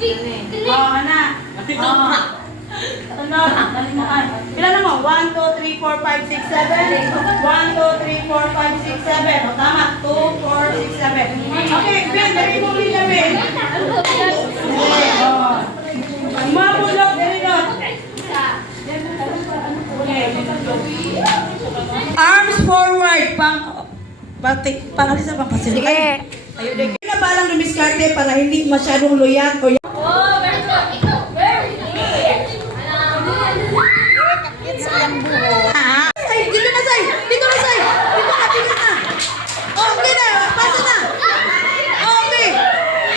anak. Tunod. Dalimuan. Ilan mo? 1, 2, 3, 4, 5, 6, 7. 1, 2, 3, 4, 5, 6, 7. O, tama. 2, 4, 6, 7. Okay, Ben, dali mo nila, Ben. Mga bulok, dali no. Arms forward. Pangalisa pang pasilip. Sige. Ayun din. Kaya na balang dumiskarte para hindi masyadong luyat o ay, dito na, Say! Dito na, Say! Dito na, dito na! Okay na, pasa na! Okay!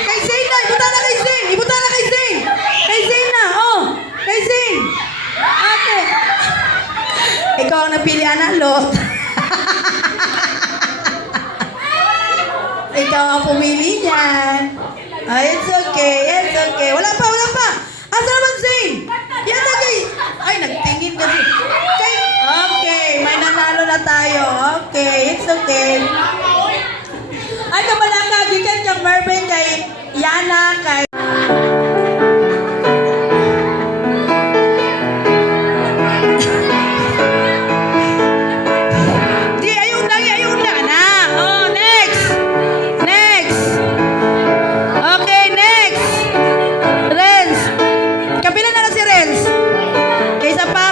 Kay Zane na! Ibuta na kay Zane! Ibuta na kay Zane! Kay Zane na! Oh! Kay Zane! Okay! Ikaw ang napili, anak, Lot. Ikaw ang pumili niyan. Oh, it's okay, it's okay. Wala pa, wala pa! Asa naman, Zane? Yan na kay... Ay, nagtingin kasi. Okay, may nanalo na tayo. Okay, it's okay. Ay, kabalaka, gikan kang Mervin kay Yana, kay... Di, ayun na, anak. Oh, next. Next. Okay, next. Renz. Kapila na lang si Renz. Kaysa pa.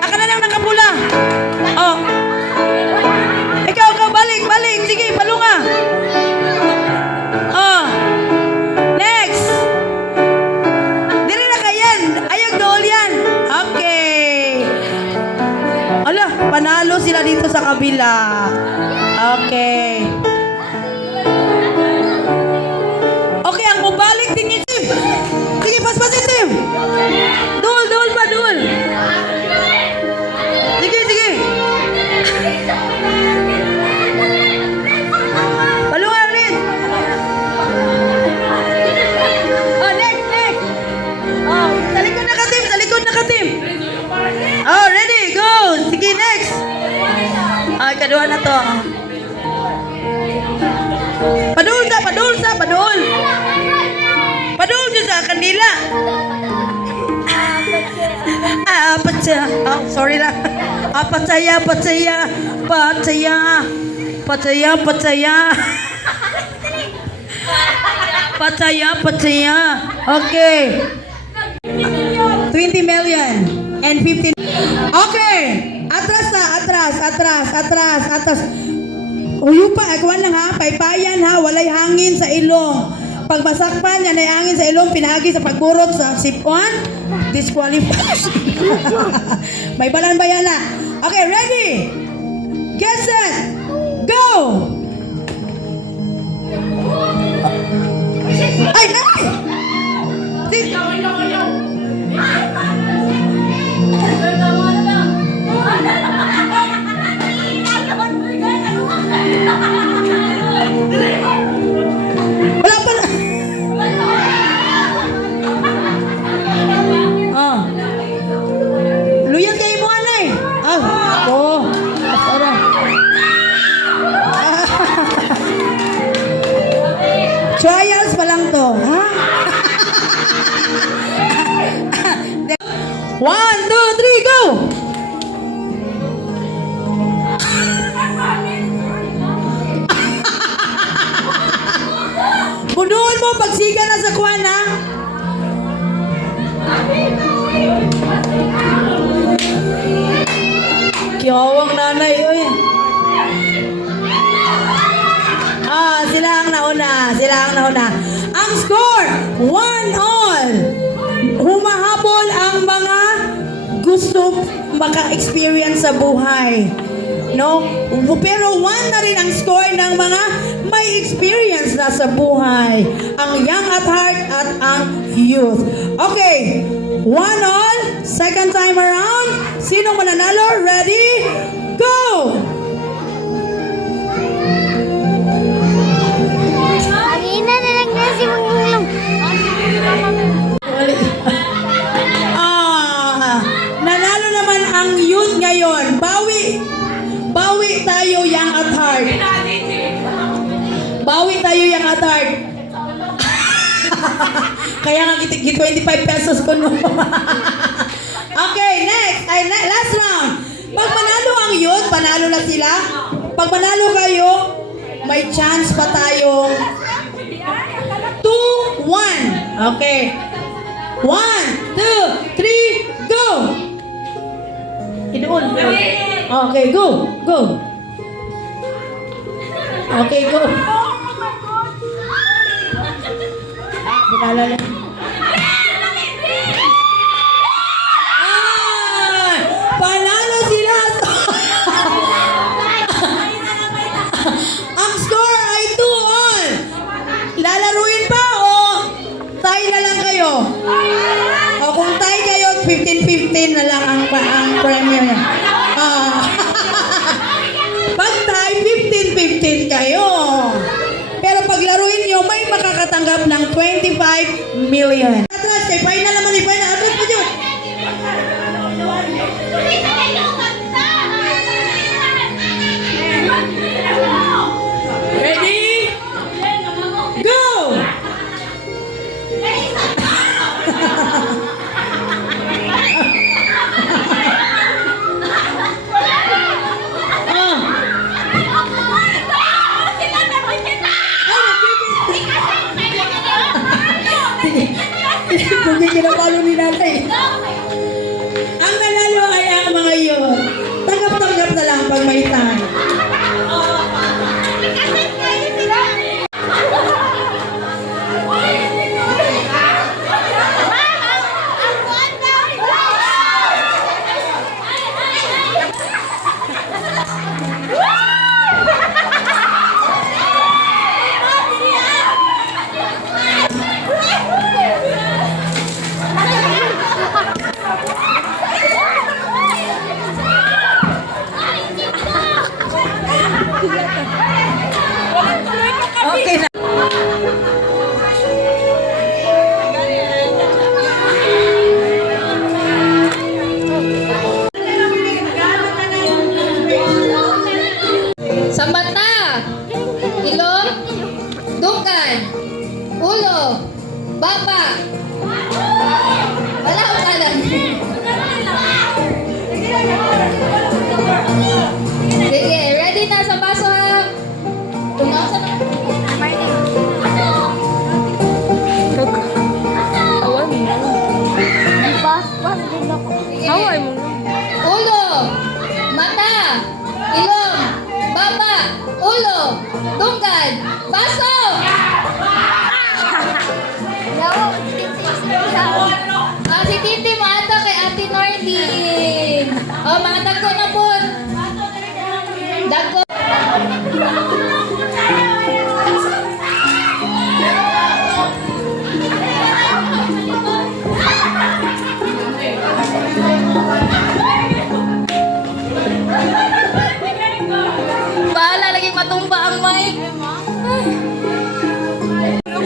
Aka na lang nakapula. Oh. Ikaw, balik. Sige, palunga. Oh. Next. Dili na kayan. Ayag dool yan. Okay. Ala, panalo sila dito sa kabila. Okay. Okay, ang mubalik din niya, Tim. Sige, paspasin, Tim. Dul pa. Sige. Palunga ulit. Oh, next. Oh, sa likod na ka, Tim. Oh, ready, go. Sige, next. Ay, kadua na to. Padul. Padul sa kandila. Oh, sorry lang. Pataya. Okay. 20 million and 15. Okay. Atras. Uyo pa, agwan lang ha. Paypayan ha. Walay hangin sa ilong. Pag masakpan, yan ay hangin sa ilong. Pinagi sa pagburot sa sipon. Disqualified. May balan ba yan na? Okay, ready? Get set. Go! Ay! Wala pa na. Oh. Luyag kayo mo anay. Oh. Sorry. Trials pa lang to. Ha? 1, 2, 3, go! Bunuon mo pagsiga na sa kuwan, ha? Kiyawang nanay, oy. Sila ang nauna. Ang score, 1-all. Humahabol ang mga gusto maka-experience sa buhay. No? Pero 1 na rin ang score ng mga may experience na sa buhay. Ang young at heart at ang youth. Okay. 1-all. Second time around. Sinong mananalo? Ready? Go! Nanalo naman ang youth ngayon. Bawi tayo young at heart. Bawi tayo young at heart. Kaya nga 25 pesos ko no. Okay, next. Last round. Pag manalo ang youth, panalo na sila. Pag manalo kayo, may chance pa tayo. 2-1. Okay. 1, 2, 3, go! Idoon. Okay, go. Go. Okay, go. Bukala lang. Ah! Panalo sila! Ang score ay 2-all. Lalaruin pa o tie na lang kayo? O kung tie kayo, 15-15 na lang ang premier niya. Pag tie, 15-15 kayo. Pero pag laruin nyo, may makakatanggap ng 25 million. Atras, kay final naman, final. Atras pa dyan. Ready? Go! Hindi kinapalo ni nanay. Ang nanalo ay ang mga yun. Tanggap-tanggap na lang pag may time. Okay na. Sa mata, ilong, dunggan, ulo, baba. Wala akong kanan. Sige, ready na sa baso ha? Tumasa na. Away mo. Ulo, mata, ilong, baba, ulo, dunggan, baso! Si Titi maata kay Ate Norlene. Mga dagko na po. Dagko. Bahala lagi matumba ang mic.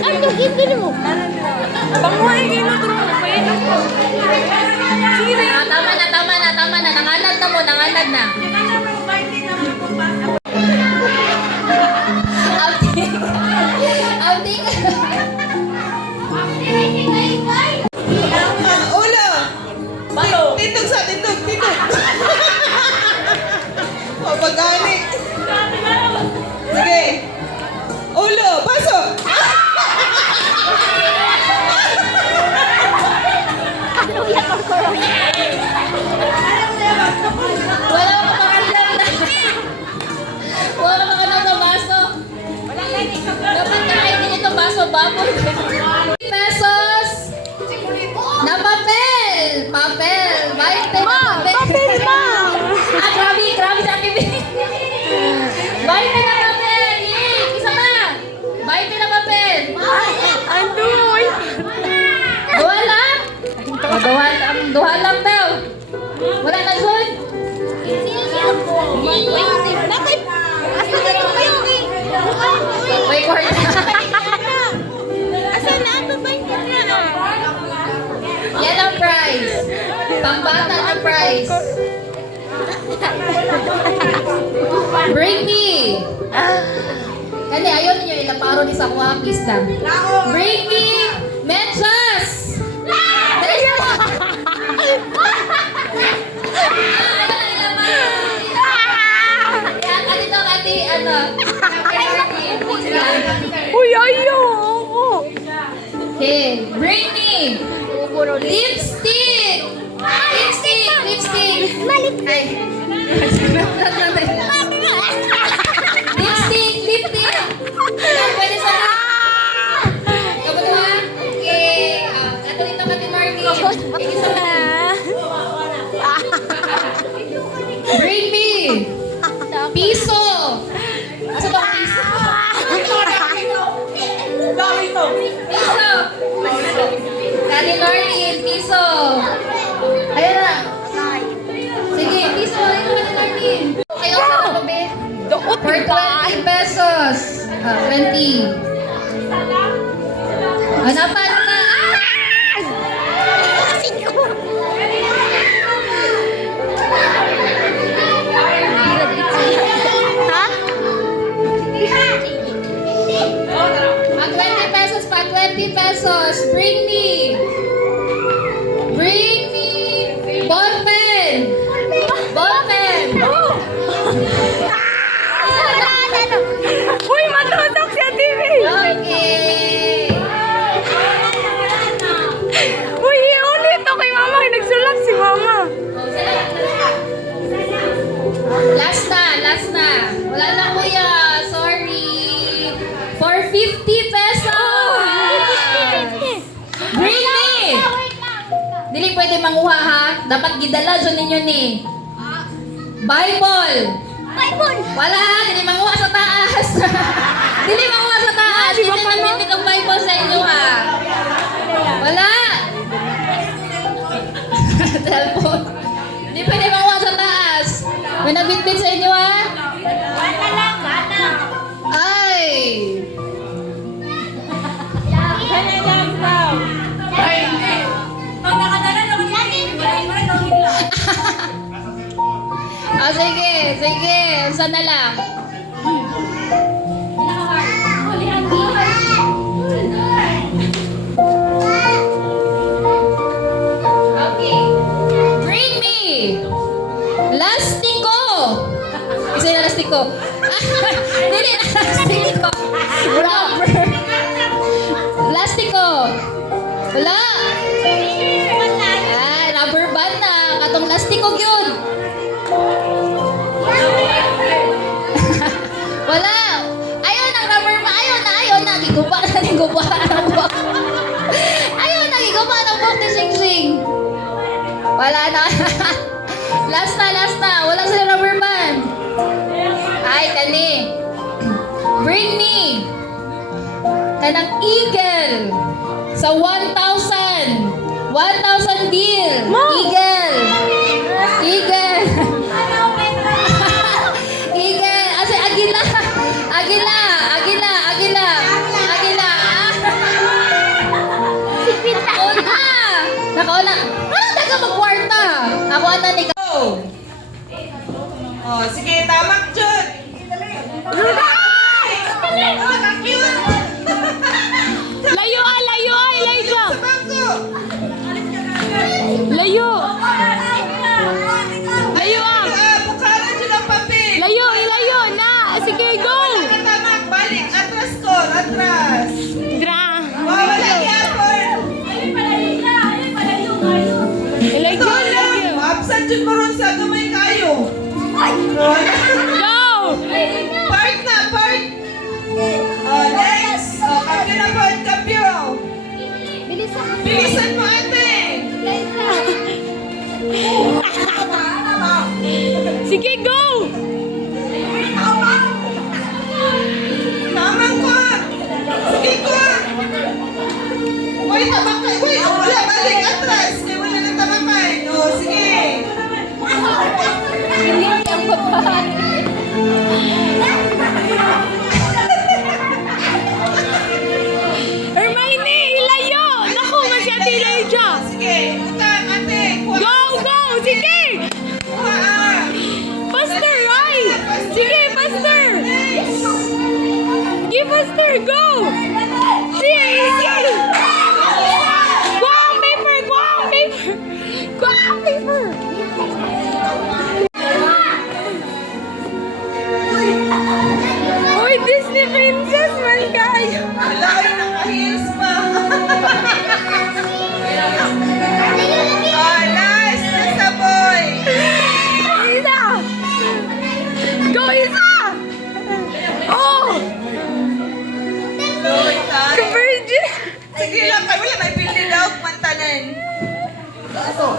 Ano gini mo? Panguhay gino dro. Tama na. Nanganad na mo, nanganad na. Outing. Ulo! Baso. Titog. O, pagkani. Sige. Ulo, baso! Wala ka makandan na. Wala ka makandan sa baso. Dapat kakain din ito baso, baboy. Pesos na papel. Papel. 20 na papel. Papel ba? Grabe sa akin. 20 na papel. Isa pa. 20 na papel. Andoy. Duha lang? Duha lang daw. Wala na sun. Asa na yung 20? Wait, quarter. Asa na ang 20 na? Yan ang prize. Pambata na prize. Bring me. Kani ayaw ninyo ilaparo ni sa kuwapis lang. Bring me Mechas! Uy, ayaw! Okay, brainy! Lipstick! Lipstick! Malit! Ay. Lipstick! Ayan, pwede sa... Kapag mo ha? Okay. Ato dito ka din, Marvin. Okay, isa pa. Bring me! Piso! Asa ba ang piso? Piso! Kani Lorne, piso! Ayun na! Sige, piso! Ayun na, Kani Lorne! Kayo sa kapabi? For 20 pesos! 20. Ano pa? Ano na? Pag 20 pesos, pag 20 pesos. Bring me! Bring me! Ball pen! Ball pen! Uy, matutok siya, TV! Okay! Uy, ulit to kay mama. Nagsulat si mama. Last na. Wala na kuya. Sorry. For 50 pesos! Bring me! Dili pwede manguha ha. Dapat gidala dyan ninyo ni. Bible! Wala ha. Dili manguha sa taas. Dili manguha sa taas. Dili nagbitig ang Bible sa inyo ha. Wala! Telephone. Hindi pwede manguha sa taas. May nagbitbit sa inyo ha. Ay! Sige. Sana lang. Okay. Bring me! Lastiko! Isa na lastiko. Dili na lastiko. Rubber. Lastiko. Wala. Rubber band na. Katong lastiko yun. Wala. Ayaw ng rubber band. Ayaw na. Gigupa na. Ayaw na. Gigupa ng buhok ni Sing Sing. Wala na. Last na. Wala sila rubber band. Ay, kani. Bring me. Kanang eagle. Sa 1,000. 1,000 deal. Eagle. Eagle. Asa, agila. Nakauna. Ano taga magkwarta? Ako ana ni Oh, sige, tamak jud. Layo, Elijah! Bangko. Layo! Bukaran jud ang papel. Layo na! Sige, go! Tamak, balik. Atras ko, atras. Dra! Wala yapon. Elijah, Absent jud mo ron sa gamay kayo. Go! Part. Oh, next. Oh, kampi na po, kampi. Bilisan mo ate. Sige, go! Tamang ko. Sige ko. Uy, tamakay. Uy, wala, balik. Atras. Kaya wala na tamakay. Oh, sige. ang babae. Hermione, ilayo! Naku, masyado Elijah! Sige, utang ate. Go! Sige! Faster, right! Sige, faster! Sige, faster! Go! Sige! turn.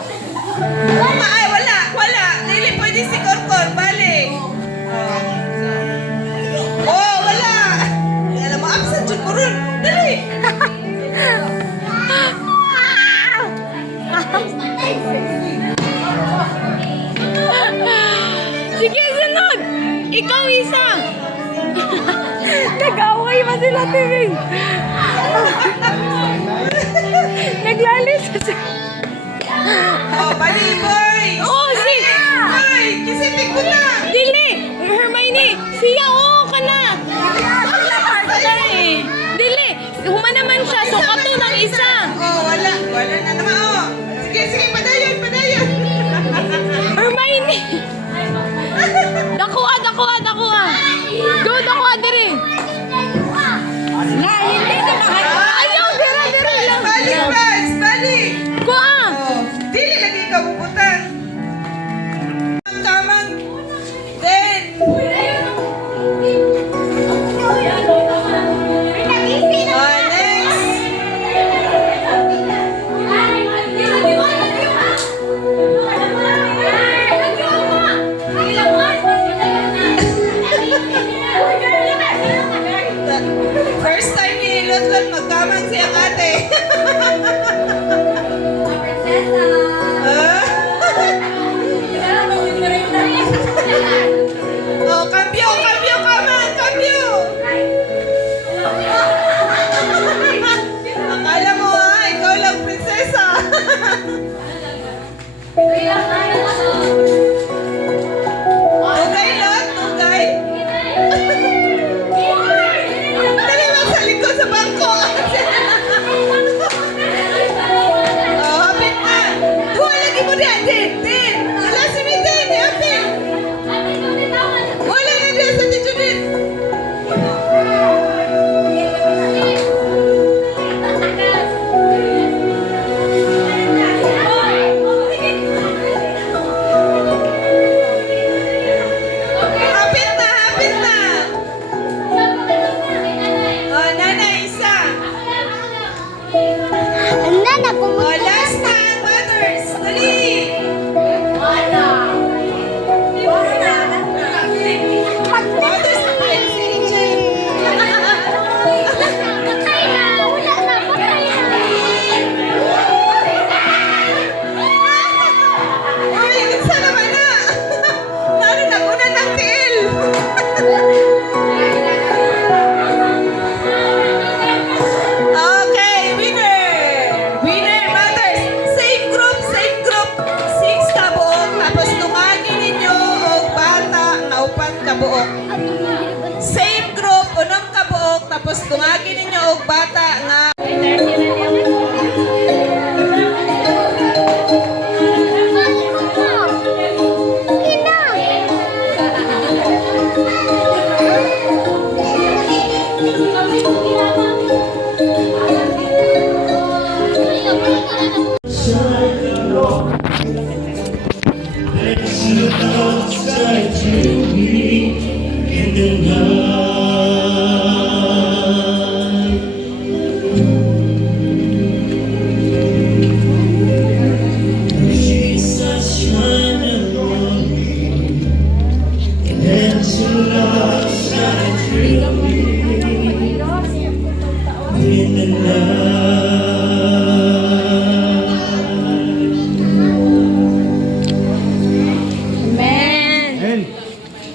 Ay, wala. Dili pwede si Korkor, balik. Oh, wala. Alam mo, absent yun ko rin. Dali. Sige, sunod! Ikaw isa! Nag-away pa sila, Tiring. Naglalis siya. Oh, bali, boy. Oh, si... Ay, kisitik ko na. Dili! Hermione! Siya, oo ka na! Dili! Huma naman siya, so kato ng isa! Oh, wala. Wala na naman, oh. Sige, padayon. Hermione! Dakuha! Go, dakuha, diri! Na, hindi na mahal! Ayaw, dira lang! Balik. Kuha! Oh, dili lagi ka puputan. Tamang. Then. Oh, next. First time ni Lotlot magkamang siya ate. Oh, cambio, cambio. Akala mo ikaw lang prinsesa. Tugay lang, tugay. Dali mo sa likod sa bangko. Oh, hapit na. Duha lagi mo diyan, din. Wala si Miten, hapit. Wala na diyan sa Judith. Hapit na. Oh, nanay, isa. Oh, last na, mothers. Dali. Mothers na pala si Angel. Uy, isa naman na. Lalo nagunan ng tiil. Okay, winner, mothers. Same group. 6 ka buok, tapos tungagin ninyo og bata nga 4 ka buok. Same group, 6 ka buok, tapos tungagin ninyo og bata nga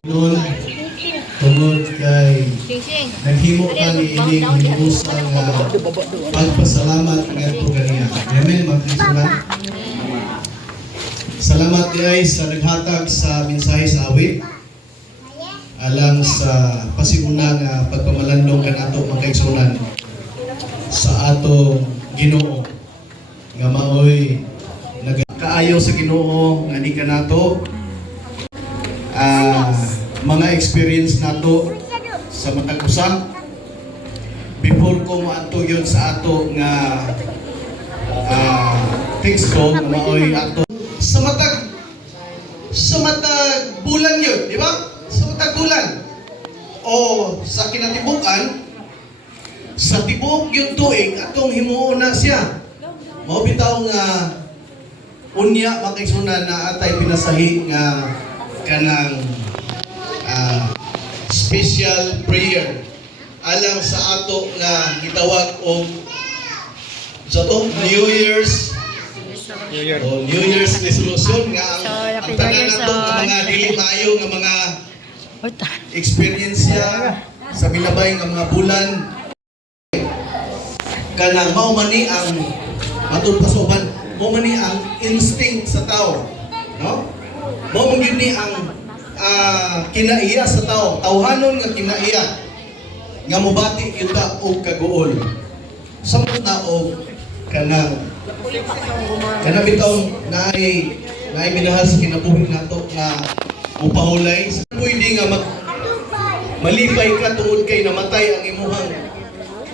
Noon, tungod kay naghimo ka ni ining himusang pagpasalamat ngadto kaniya. Amen, magkasulat. Salamat kay sa naghatag sa mensahe sa awit. Alang sa pasiguna nga pagpamalandong kanato mga kaigsunan sa atong Ginoo nga maoy nagkaayo sa Ginoo nga di kanato mga experience nato sa matag usa before ko maadto yun sa ato nga texto nga maoy ato sa matag bulan yun, di ba? Sa matag bulan o sa kinatibukan sa tibok yung tuig atong himuon na siya mao bitaw nga unya makaigsunan na atay pinasahi nga kanang special prayer alang sa ato nga gitawag og sa to New Year's resolution nga ang tanan nato nga mga dili maayo nga mga experience sa milabay nga mga bulan kanang mao man ni ang matud pasuban mao man ni ang instinct sa tao, no? Mao man gyud ni ang kinaiya sa tao, tawhanon nga kinaiya nga mobati gyud ta og kaguol. Samot na og kanang bitaw naay minahal sa kinabuhi nato nga mupahulay. Pwede nga malipay ka tungod kay namatay ang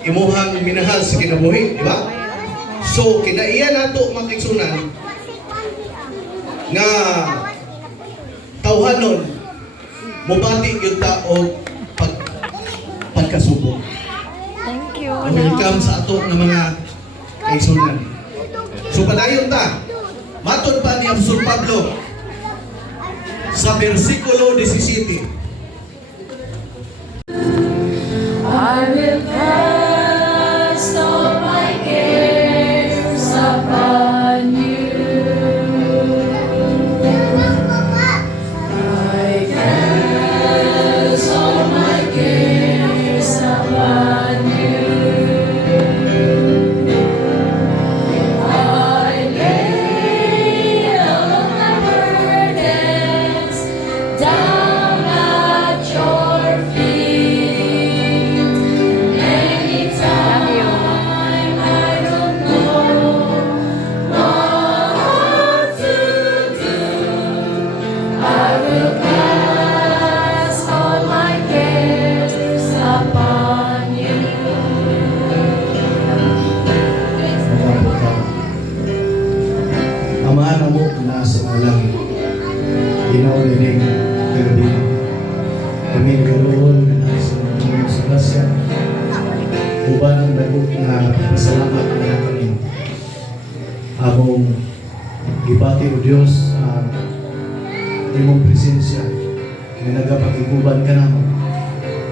imuhang minahal sa kinabuhi, di ba? So kinaiya nato makigsunan nga tawhanon mobati gyud ta og pagkasubo. Thank you. Welcome sa ato nga mga kaigsunan. So padayon ta. Matod pa ni Apostol Pablo sa bersikulo 17. I will cast all my cares upon you. I cast all my cares upon you. I lay all my burdens down at your feet. Anytime I don't know what to do, I will cast all my cares upon you. Amahan mo na sa langit. Ginaulinig gabi. Kami nagkaroon na sa mga sa Russia. Uban ang dagok na pasalamat na kami. Among gibati o Diyos sa imong presensya. Kaya nagapakiguban ka naman.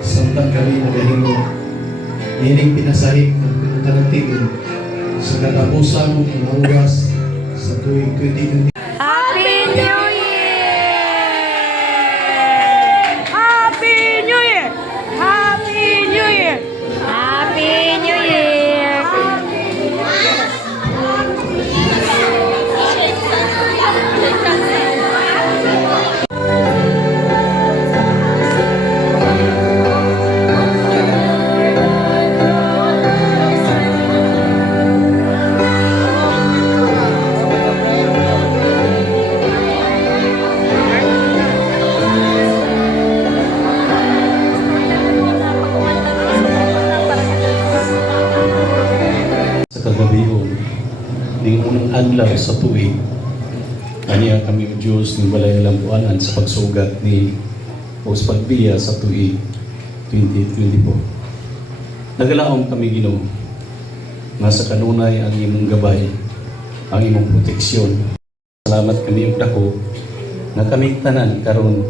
Samtang kami nagahimo. Ining pinasahig ng pinagkanatigin sa katapusan ng oras sa tuwing 2020. Happy New Year! Happy New Year! Happy New Year! Happy New Year! Sa kagabiho, ning unang adlaw sa tuig, kaniya kami o Diyos ng balay lampuanan sa pagsugat ni o sa pagbiya sa tuig 2024. Nagalaom kami Ginoo, nga sa kanunay ang imong gabay, ang imong proteksyon. Salamat kami og dako nga kami tanan karon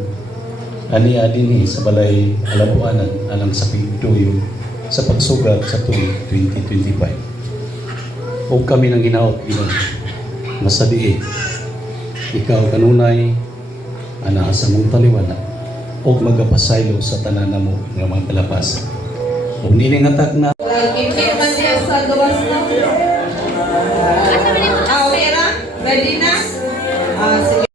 aniya dinhi sa balay lampuanan alang sa pigduyo sa pagsugat sa tuig 2025. O kami nang ginaot Ginoo masadi ikaw kanunay ana sa mong taliwana o magapasaylo sa tanan namo nga mga kalapas o nini nga tak na Hindi man niya sa gawas na. Okay na? Ready na? Sige.